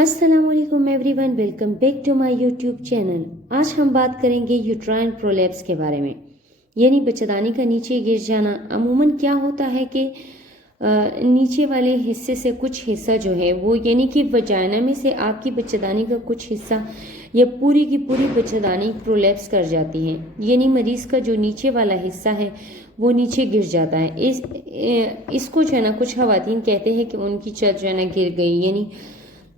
अस्सलाम वालेकुम everyone, welcome back to my YouTube channel. आज हम बात करेंगे यूट्राइन प्रोलैप्स के बारे में, यानी बच्चेदानी का नीचे गिर जाना। अमूमन क्या होता है कि नीचे वाले हिस्से से कुछ हिस्सा जो है वो, यानी कि वजाइना में से आपकी बच्चेदानी का कुछ हिस्सा या पूरी की पूरी बच्चेदानी प्रोलैप्स कर जाती है, यानी मरीज़ का जो नीचे वाला हिस्सा है वो नीचे गिर जाता है। इसको जो है ना कुछ खवातीन कहते हैं कि उनकी छत जो है ना गिर गई, यानी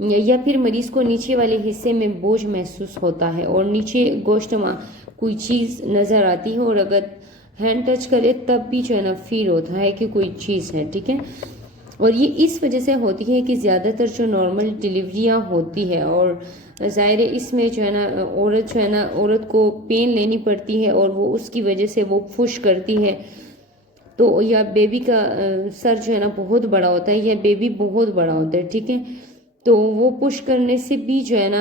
या फिर मरीज़ को नीचे वाले हिस्से में बोझ महसूस होता है और नीचे गोश्तमा कोई चीज़ नज़र आती है, और अगर हैंड टच करे तब भी जो है ना फील होता है कि कोई चीज़ है, ठीक है। और ये इस वजह से होती है कि ज़्यादातर जो नॉर्मल डिलीवरियाँ होती है, और ज़ाहिर है इसमें जो है ना औरत को पेन लेनी पड़ती है और वो उसकी वजह से वो फुश करती है, तो या बेबी का सर जो है ना बहुत बड़ा होता है या बेबी बहुत बड़ा होता है, ठीक है। तो वो पुश करने से भी जो है ना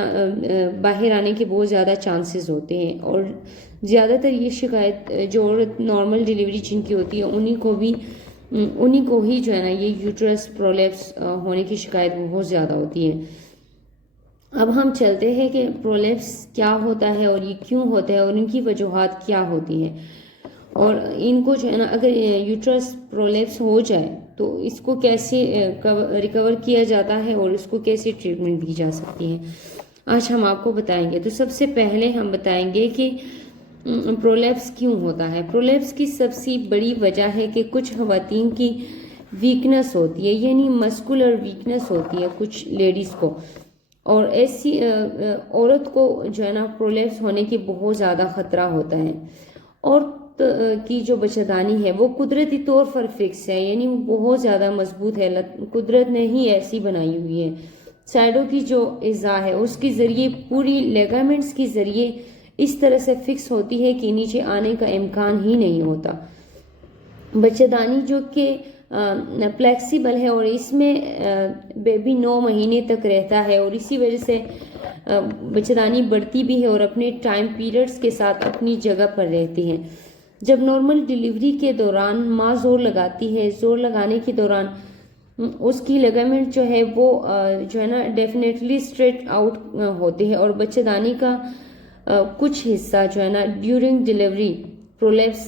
बाहर आने के बहुत ज़्यादा चांसेस होते हैं, और ज़्यादातर ये शिकायत जो औरत नॉर्मल डिलीवरी जिनकी होती है उन्हीं को ही जो है ना ये यूट्रस प्रोलैप्स होने की शिकायत बहुत ज़्यादा होती है। अब हम चलते हैं कि प्रोलैप्स क्या होता है और ये क्यों होता है और इनकी वजूहात क्या होती हैं, और इनको जो है ना अगर यूट्रस प्रोलैप्स हो जाए तो इसको कैसे रिकवर किया जाता है और इसको कैसे ट्रीटमेंट दी जा सकती है, आज हम आपको बताएंगे। तो सबसे पहले हम बताएंगे कि प्रोलैप्स क्यों होता है। प्रोलैप्स की सबसे बड़ी वजह है कि कुछ खवातीन की वीकनेस होती है, यानी मस्कुलर वीकनेस होती है कुछ लेडीज़ को, और ऐसी औरत को जो है ना प्रोलैप्स होने की बहुत ज़्यादा ख़तरा होता है। और की जो बच्चेदानी है वो कुदरती तौर पर फिक्स है, यानी वो बहुत ज़्यादा मजबूत है, कुदरत ने ही ऐसी बनाई हुई है। साइडों की जो इज़ा है उसके ज़रिए पूरी लेगामेंट्स के ज़रिए इस तरह से फिक्स होती है कि नीचे आने का इम्कान ही नहीं होता। बच्चेदानी जो कि फ्लेक्सिबल है और इसमें बेबी 9 महीने तक रहता है, और इसी वजह से बच्चेदानी बढ़ती भी है और अपने टाइम पीरियड्स के साथ अपनी जगह पर रहती है। जब नॉर्मल डिलीवरी के दौरान माँ जोर लगाती है, जोर लगाने के दौरान उसकी लिगामेंट जो है वो जो है ना डेफिनेटली स्ट्रेट आउट होते हैं, और बच्चेदानी का कुछ हिस्सा जो है ना ड्यूरिंग डिलीवरी प्रोलैप्स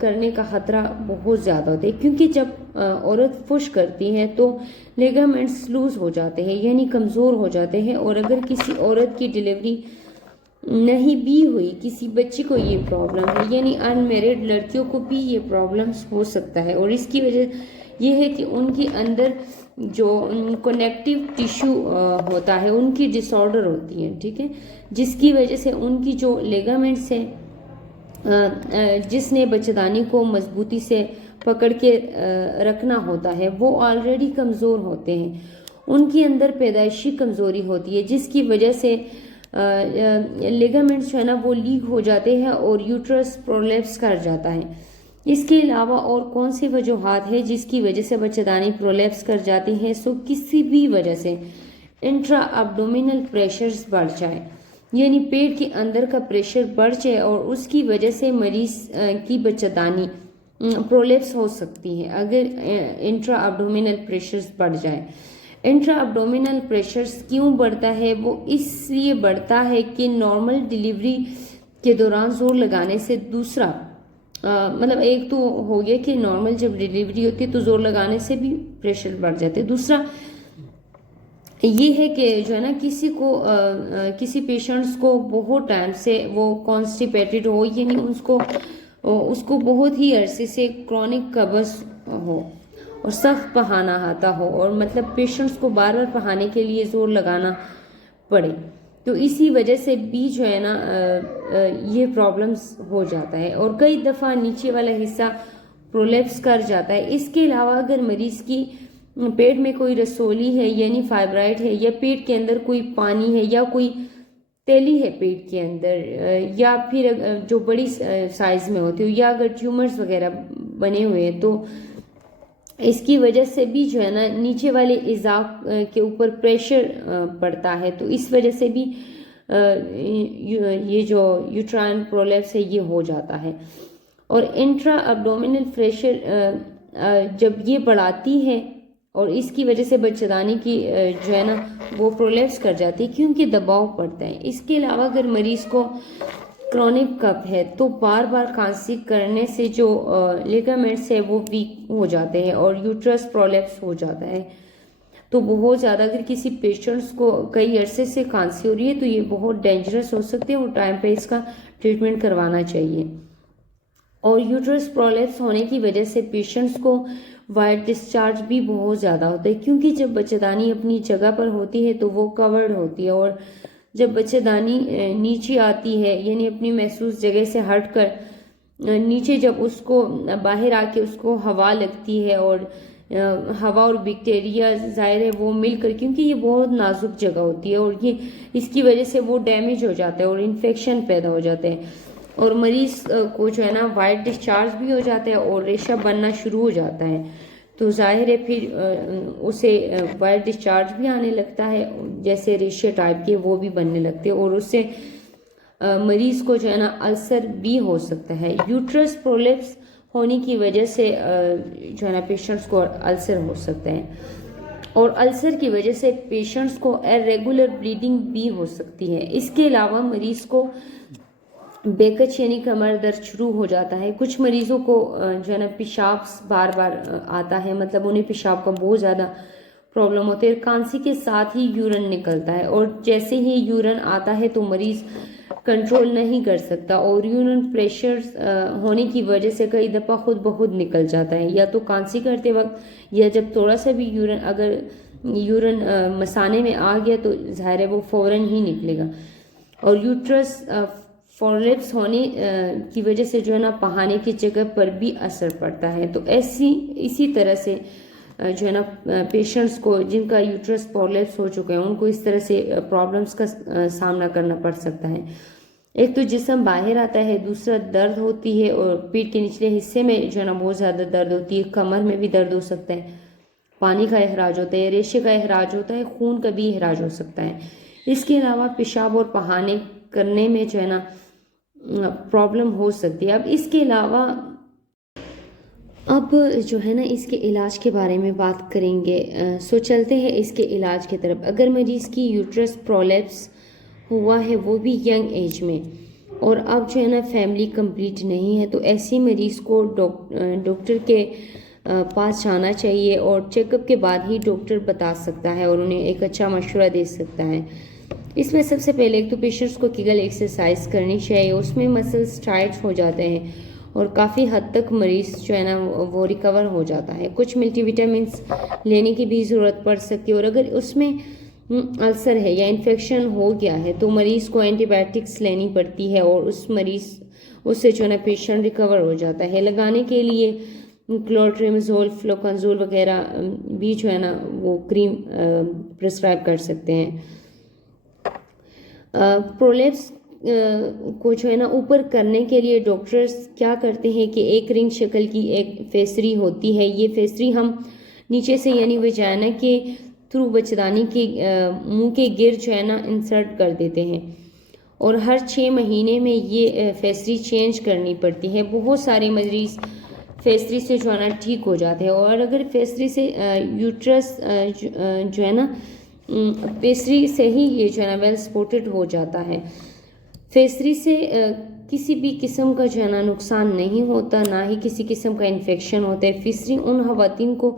करने का खतरा बहुत ज़्यादा होता है, क्योंकि जब औरत पुश करती है तो लिगामेंट्स लूज हो जाते हैं, यानी कमज़ोर हो जाते हैं। और अगर किसी औरत की डिलीवरी नहीं भी हुई, किसी बच्ची को ये प्रॉब्लम है, यानी अनमेरिड लड़कियों को भी ये प्रॉब्लम्स हो सकता है, और इसकी वजह ये है कि उनके अंदर जो कनेक्टिव टिश्यू होता है उनकी डिसऑर्डर होती है, ठीक है, जिसकी वजह से उनकी जो लिगामेंट्स है जिसने बच्चेदानी को मजबूती से पकड़ के रखना होता है वो ऑलरेडी कमज़ोर होते हैं, उनके अंदर पैदाइशी कमज़ोरी होती है, जिसकी वजह से लिगामेंट्स जो है ना वो लीक हो जाते हैं और यूट्रस प्रोलैप्स कर जाता है। इसके अलावा और कौन सी वजूहात है जिसकी वजह से बच्चेदानी प्रोलैप्स कर जाती है? सो किसी भी वजह से इंट्रा एब्डोमिनल प्रेशर्स बढ़ जाए, यानी पेट के अंदर का प्रेशर बढ़ जाए और उसकी वजह से मरीज की बच्चेदानी प्रोलैप्स हो सकती है अगर इंट्रा एब्डोमिनल प्रेशर्स बढ़ जाए। इंट्रा एब्डोमिनल प्रेशर्स क्यों बढ़ता है? वो इसलिए बढ़ता है कि नॉर्मल डिलीवरी के दौरान जोर लगाने से दूसरा मतलब एक तो हो गया कि नॉर्मल जब डिलीवरी होती है तो जोर लगाने से भी प्रेशर बढ़ जाते हैं। दूसरा ये है कि जो है ना किसी पेशेंट्स को बहुत टाइम से वो कॉन्स्टिपेटेड हो, यानी उसको बहुत ही अरसे से क्रॉनिक कब्ज हो और सख्त पहाना आता हो, और मतलब पेशेंट्स को बार बार पहाने के लिए जोर लगाना पड़े, तो इसी वजह से भी जो है ना ये प्रॉब्लम्स हो जाता है, और कई दफ़ा नीचे वाला हिस्सा प्रोलैप्स कर जाता है। इसके अलावा अगर मरीज़ की पेट में कोई रसोली है, यानी फाइब्राइड है, या पेट के अंदर कोई पानी है, या कोई तेली है पेट के अंदर, या फिर जो बड़ी साइज में होती हो, या अगर ट्यूमर्स वगैरह बने हुए हैं, तो इसकी वजह से भी जो है ना नीचे वाले इज़ा के ऊपर प्रेशर पड़ता है, तो इस वजह से भी ये जो यूट्राइन प्रोलैप्स है ये हो जाता है। और इंट्रा एब्डोमिनल प्रेशर जब ये बढ़ाती है اور اس کی وجہ سے بچہ کی جو ہے نا وہ پرولیپس کر جاتی ہے کیونکہ دباؤ پڑتا ہے۔ اس کے علاوہ اگر مریض کو کرونک کف ہے تو بار بار کھانسی کرنے سے جو لیگامنٹس ہے وہ ویک ہو جاتے ہیں اور یوٹرس پرولیپس ہو جاتا ہے۔ تو بہت زیادہ اگر کسی پیشنٹس کو کئی عرصے سے کھانسی ہو رہی ہے تو یہ بہت ڈینجرس ہو سکتے ہیں اور ٹائم پہ اس کا ٹریٹمنٹ کروانا چاہیے۔ اور یوٹرس پرولیپس ہونے کی وجہ سے پیشنٹس کو وائٹ ڈسچارج بھی بہت زیادہ ہوتا ہے کیونکہ جب بچہ اپنی جگہ پر ہوتی ہے تو وہ کورڈ ہوتی ہے، اور جب بچہ نیچے آتی ہے یعنی اپنی محسوس جگہ سے ہٹ کر نیچے جب اس کو باہر آ کے اس کو ہوا لگتی ہے اور ہوا اور بیکٹیریا ظاہر ہے وہ مل کر، کیونکہ یہ بہت نازک جگہ ہوتی ہے اور یہ اس کی وجہ سے وہ ڈیمیج ہو جاتا ہے اور انفیکشن پیدا ہو جاتے ہیں اور مریض کو جو ہے نا وائٹ ڈسچارج بھی ہو جاتا ہے اور ریشہ بننا شروع ہو جاتا ہے۔ تو ظاہر ہے پھر اسے وائٹ ڈسچارج بھی آنے لگتا ہے، جیسے ریشے ٹائپ کے وہ بھی بننے لگتے ہیں اور اس سے مریض کو جو ہے نا السر بھی ہو سکتا ہے۔ یوٹرس پرولیپس ہونے کی وجہ سے جو ہے نا پیشنٹس کو السر ہو سکتا ہے اور السر کی وجہ سے پیشنٹس کو ریگولر بلیڈنگ بھی ہو سکتی ہے۔ اس کے علاوہ مریض کو بیکچ یعنی کمر درد شروع ہو جاتا ہے۔ کچھ مریضوں کو جو ہے نا پیشاب بار بار آتا ہے، مطلب انہیں پیشاب کا بہت زیادہ پرابلم ہوتی ہے، کھانسی کے ساتھ ہی یورین نکلتا ہے اور جیسے ہی یورین آتا ہے تو مریض کنٹرول نہیں کر سکتا اور یورین پریشر ہونے کی وجہ سے کئی دفعہ خود بخود نکل جاتا ہے، یا تو کھانسی کرتے وقت یا جب تھوڑا سا بھی اگر یورین مثانے میں آ گیا تو ظاہر ہے وہ فوراً ہی نکلے گا۔ اور یوٹرس پرولیپس ہونے کی وجہ سے جو ہے نا پہانے کی جگہ پر بھی اثر پڑتا ہے۔ تو اسی طرح سے جو ہے نا پیشنٹس کو جن کا یوٹرس پرولیپس ہو چکے ہیں ان کو اس طرح سے پرابلمس کا سامنا کرنا پڑ سکتا ہے۔ ایک تو جسم باہر آتا ہے، دوسرا درد ہوتی ہے اور پیٹ کے نچلے حصے میں جو ہے نا بہت زیادہ درد ہوتی ہے، کمر میں بھی درد ہو سکتا ہے، پانی کا اخراج ہوتا ہے، ریشے کا اخراج ہوتا ہے، خون کا بھی اخراج ہو سکتا ہے۔ اس کے علاوہ پیشاب اور پہانے کرنے میں جو ہے نا پرابلم ہو سکتی ہے۔ اب اس کے علاوہ جو ہے نا اس کے علاج کے بارے میں بات کریں گے، سو چلتے ہیں اس کے علاج کی طرف۔ اگر مریض کی یوٹرس پرولیپس ہوا ہے وہ بھی ینگ ایج میں اور اب جو ہے نا فیملی کمپلیٹ نہیں ہے تو ایسی مریض کو ڈاکٹر کے پاس جانا چاہیے اور چیک اپ کے بعد ہی ڈاکٹر بتا سکتا ہے اور انہیں ایک اچھا مشورہ دے سکتا ہے۔ اس میں سب سے پہلے ایک تو پیشنٹس کو کیگل ایکسرسائز کرنی چاہیے، اس میں مسلس ٹائٹ ہو جاتے ہیں اور کافی حد تک مریض جو ہے نا وہ ریکور ہو جاتا ہے۔ کچھ ملٹی وٹامنس لینے کی بھی ضرورت پڑ سکتی ہے اور اگر اس میں السر ہے یا انفیکشن ہو گیا ہے تو مریض کو اینٹی بائیوٹکس لینی پڑتی ہے اور اس سے جو ہے نا پیشنٹ ریکور ہو جاتا ہے۔ لگانے کے لیے کلوٹریمزول، فلوکنازول وغیرہ بھی جو ہے نا وہ کریم پرسکرائب کر سکتے ہیں۔ پرولیپس کو جو ہے نا اوپر کرنے کے لیے ڈاکٹرز کیا کرتے ہیں کہ ایک رنگ شکل کی ایک فیسری ہوتی ہے، یہ فیسری ہم نیچے سے یعنی وجائنا کے تھرو بچھدانی کے منہ کے گر جو ہے نا انسرٹ کر دیتے ہیں اور ہر 6 مہینے میں یہ فیسری چینج کرنی پڑتی ہے۔ بہت سارے مریض فیسری سے جو ہے نا ٹھیک ہو جاتے ہیں اور اگر فیسری سے یوٹرس جو ہے نا فیسری سے ہی یہ جو ہے نا ویل سپورٹڈ ہو جاتا ہے۔ فیسری سے کسی بھی قسم کا جو ہے نا نقصان نہیں ہوتا، نہ ہی کسی قسم کا انفیکشن ہوتا ہے۔ فیسری ان خواتین کو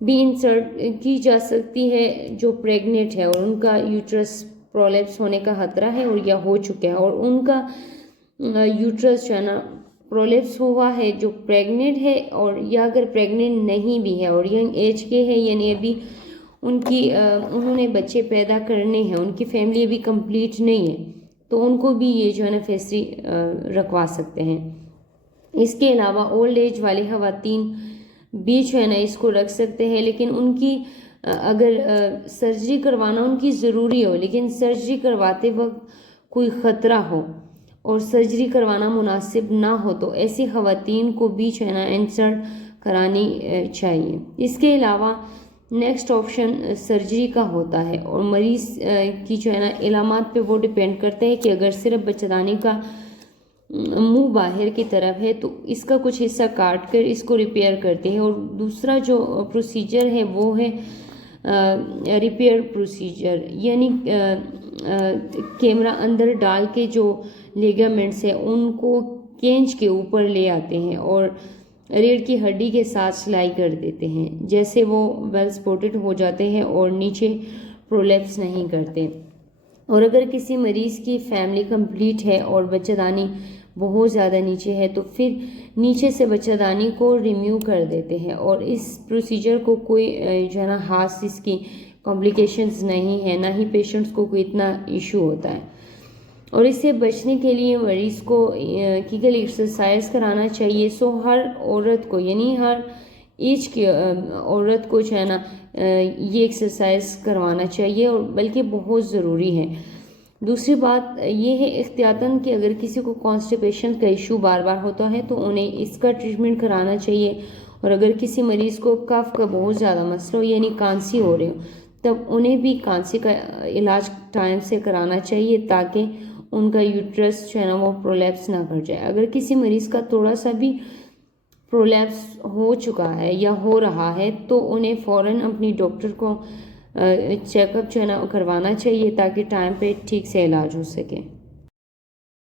بھی انسرٹ کی جا سکتی ہے جو پریگننٹ ہے اور ان کا یوٹرس پرولیپس ہونے کا خطرہ ہے اور یا ہو چکا ہے اور ان کا یوٹرس جو ہے نا پرولیپس ہوا ہے جو پریگننٹ ہے اور یا اگر پریگننٹ نہیں بھی ہے اور ینگ ایج کے ہے یعنی ابھی انہوں نے بچے پیدا کرنے ہیں، ان کی فیملی ابھی کمپلیٹ نہیں ہے تو ان کو بھی یہ جو ہے نا فیسری رکھوا سکتے ہیں۔ اس کے علاوہ اولڈ ایج والی خواتین بھی جو ہے نا اس کو رکھ سکتے ہیں، لیکن ان کی اگر سرجری کروانا ان کی ضروری ہو لیکن سرجری کرواتے وقت کوئی خطرہ ہو اور سرجری کروانا مناسب نہ ہو تو ایسی خواتین کو بھی جو ہے نا انسرٹ کرانی چاہیے۔ اس کے علاوہ نیکسٹ آپشن سرجری کا ہوتا ہے اور مریض کی جو ہے نا علامات پہ وہ ڈپینڈ کرتا ہے کہ اگر صرف بچہ دانی کا मुंह बाहर की तरफ है तो इसका कुछ हिस्सा काट कर इसको रिपेयर करते हैं। और दूसरा जो प्रोसीजर है वो है रिपेयर प्रोसीजर, यानी कैमरा अंदर डाल के जो लिगामेंट्स है उनको केंच के ऊपर ले आते हैं और रीढ़ की हड्डी के साथ सिलाई कर देते हैं, जैसे वो वेल सपोर्टेड हो जाते हैं और नीचे प्रोलैप्स नहीं करते। और अगर किसी मरीज़ की फैमिली कंप्लीट है और बच्चेदानी बहुत ज़्यादा नीचे है तो फिर नीचे से बच्चेदानी को रिमूव कर देते हैं। और इस प्रोसीजर को कोई जो है ना खास इसकी कॉम्प्लिकेशंस नहीं है, ना ही पेशेंट्स को कोई इतना इशू होता है। और इससे बचने के लिए मरीज़ को कीगल एक्सरसाइज कराना चाहिए। सो हर औरत को, यानी हर एज की औरत को जो है ना ये एक्सरसाइज करवाना चाहिए, और बल्कि बहुत ज़रूरी है। दूसरी बात ये है एहतियातन कि अगर किसी को कॉन्स्टिपेशन का इशू बार बार होता है तो उन्हें इसका ट्रीटमेंट कराना चाहिए। और अगर किसी मरीज़ को कफ का बहुत ज़्यादा मसला हो, यानी कांसी हो रही हो, तब उन्हें भी कांसी का इलाज टाइम से कराना चाहिए ताकि उनका यूट्रस जो है ना वो प्रोलैप्स ना कर जाए। अगर किसी मरीज़ का थोड़ा सा भी प्रोलैप्स हो चुका है या हो रहा है तो उन्हें फ़ौरन अपनी डॉक्टर को चेकअप जो है ना करवाना चाहिए ताकि टाइम पे ठीक से इलाज हो सके।